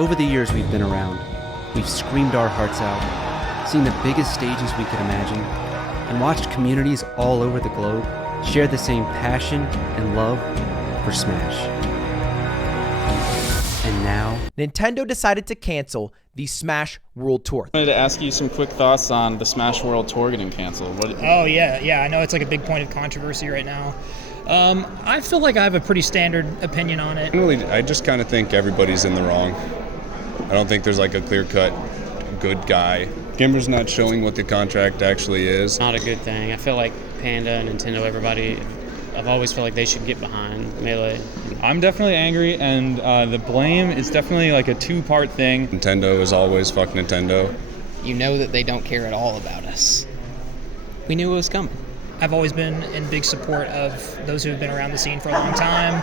Over the years we've been around, we've screamed our hearts out, seen the biggest stages we could imagine, and watched communities all over the globe share the same passion and love for Smash. And now, Nintendo decided to cancel the Smash World Tour. I wanted to ask you some quick thoughts on the Smash World Tour getting canceled. Oh, yeah. I know it's like a big point of controversy right now. I feel like I have a pretty standard opinion on it. I just kind of think everybody's in the wrong. I don't think there's like a clear-cut good guy. Kimber's not showing what the contract actually is. Not a good thing. I feel like Panda and Nintendo, everybody, I've always felt like they should get behind Melee. I'm definitely angry, and the blame is definitely like a two-part thing. Nintendo is always fuck Nintendo. You know that they don't care at all about us. We knew it was coming. I've always been in big support of those who have been around the scene for a long time,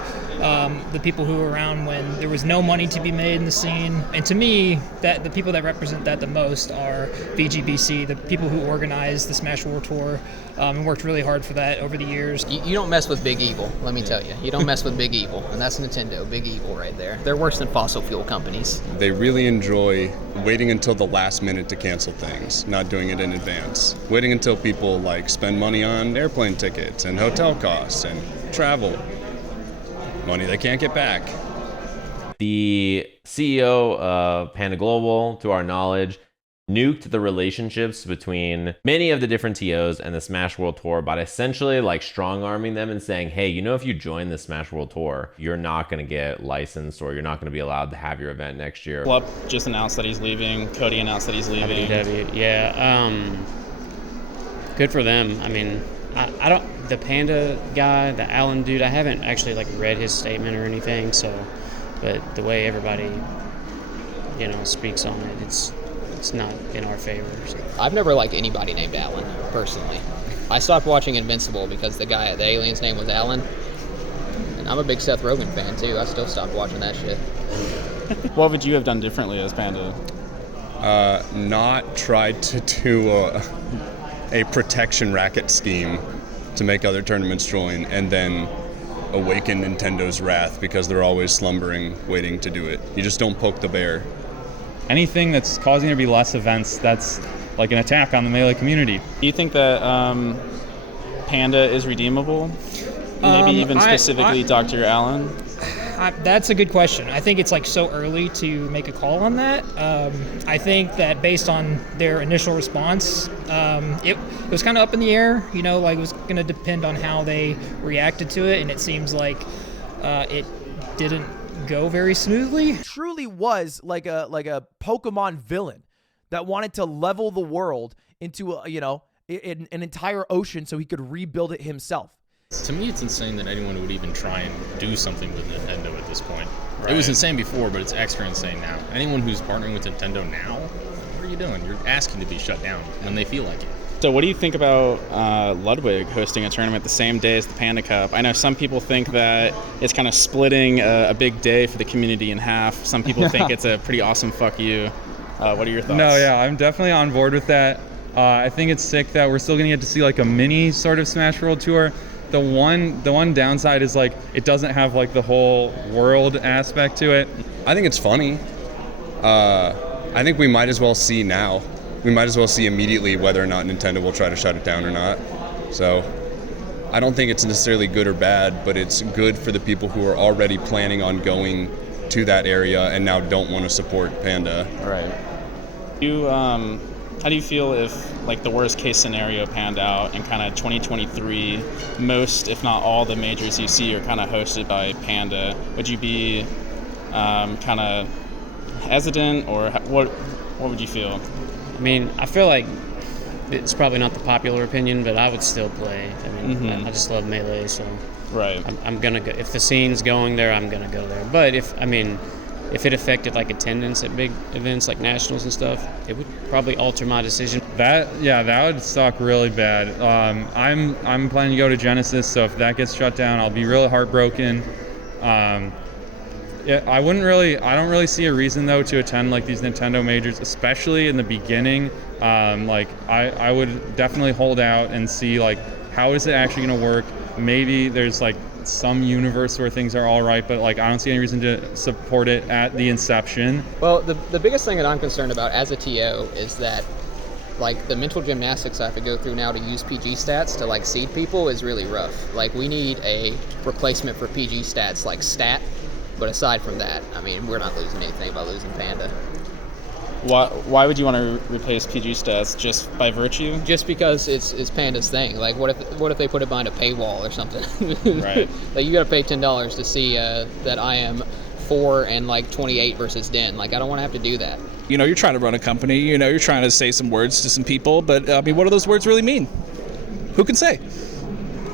the people who were around when there was no money to be made in the scene. And to me, that the people that represent that the most are VGBC, the people who organized the Smash World Tour and worked really hard for that over the years. You don't mess with Big Evil, let me tell you. You don't mess with Big Evil, and that's Nintendo, Big Evil right there. They're worse than fossil fuel companies. They really enjoy waiting until the last minute to cancel things, not doing it in advance. Waiting until people like spend money on airplane tickets and hotel costs and travel. Money they can't get back. The CEO of Panda Global, to our knowledge, nuked the relationships between many of the different TOs and the Smash World Tour by essentially like strong-arming them and saying, hey, you know, if you join the Smash World Tour, you're not going to get licensed or you're not going to be allowed to have your event next year. Club just announced that he's leaving. Cody announced that he's leaving. Good for them. I mean, I don't, the Panda guy, the Allen dude, I haven't actually like read his statement or anything, so, but the way everybody, speaks on it, it's not in our favor. So. I've never liked anybody named Alan, personally. I stopped watching Invincible because the alien's name was Alan. And I'm a big Seth Rogen fan, too. I still stopped watching that shit. What would you have done differently as Panda? Not tried to do a protection racket scheme to make other tournaments join and then awaken Nintendo's wrath because they're always slumbering, waiting to do it. You just don't poke the bear. Anything that's causing there to be less events, that's like an attack on the Melee community. Do you think that Panda is redeemable? Maybe even specifically Dr. Allen? That's a good question. I think it's like so early to make a call on that. I think that based on their initial response, it was kind of up in the air. It was going to depend on how they reacted to it, and it seems like it didn't go very smoothly. It truly was like a Pokemon villain that wanted to level the world into an entire ocean so he could rebuild it himself. To me, it's insane that anyone would even try and do something with Nintendo at this point. Right. It was insane before, but it's extra insane now. Anyone who's partnering with Nintendo now, what are you doing? You're asking to be shut down when they feel like it. So what do you think about Ludwig hosting a tournament the same day as the Panda Cup? I know some people think that it's kind of splitting a big day for the community in half. Some people think it's a pretty awesome fuck you. What are your thoughts? No, yeah, I'm definitely on board with that. I think it's sick that we're still going to get to see like a mini sort of Smash World Tour. The one downside is like it doesn't have like the whole world aspect to it. I think it's funny. I think we might as well see now. We might as well see immediately whether or not Nintendo will try to shut it down or not. So I don't think it's necessarily good or bad, but it's good for the people who are already planning on going to that area and now don't want to support Panda. All right. How do you feel if like the worst case scenario panned out in kind of 2023, most if not all the majors you see are kind of hosted by Panda? Would you be kind of hesitant, or what would you feel? I mean, I feel like it's probably not the popular opinion, but I would still play. I mean, I just love Melee, so right. I'm gonna go. If the scene's going there, I'm gonna go there. But if it affected like attendance at big events like nationals and stuff, it would probably alter my decision. That would suck really bad. I'm planning to go to Genesis, so if that gets shut down, I'll be really heartbroken. I don't really see a reason though to attend like these Nintendo majors, especially in the beginning. I would definitely hold out and see like how is it actually going to work. Maybe there's like some universe where things are all right, but like I don't see any reason to support it at the inception. Well, the biggest thing that I'm concerned about as a TO is that like the mental gymnastics I have to go through now to use PG stats to like seed people is really rough. Like we need a replacement for PG stats like stat, but aside from that, I mean, we're not losing anything by losing Panda. Why would you want to replace PG stats just by virtue? Just because it's Panda's thing. Like what if they put it behind a paywall or something? Right. Like you got to pay $10 to see that I am 4 and like 28 versus Den. Like I don't want to have to do that. You know, you're trying to run a company, you know, you're trying to say some words to some people, but I mean, what do those words really mean? Who can say?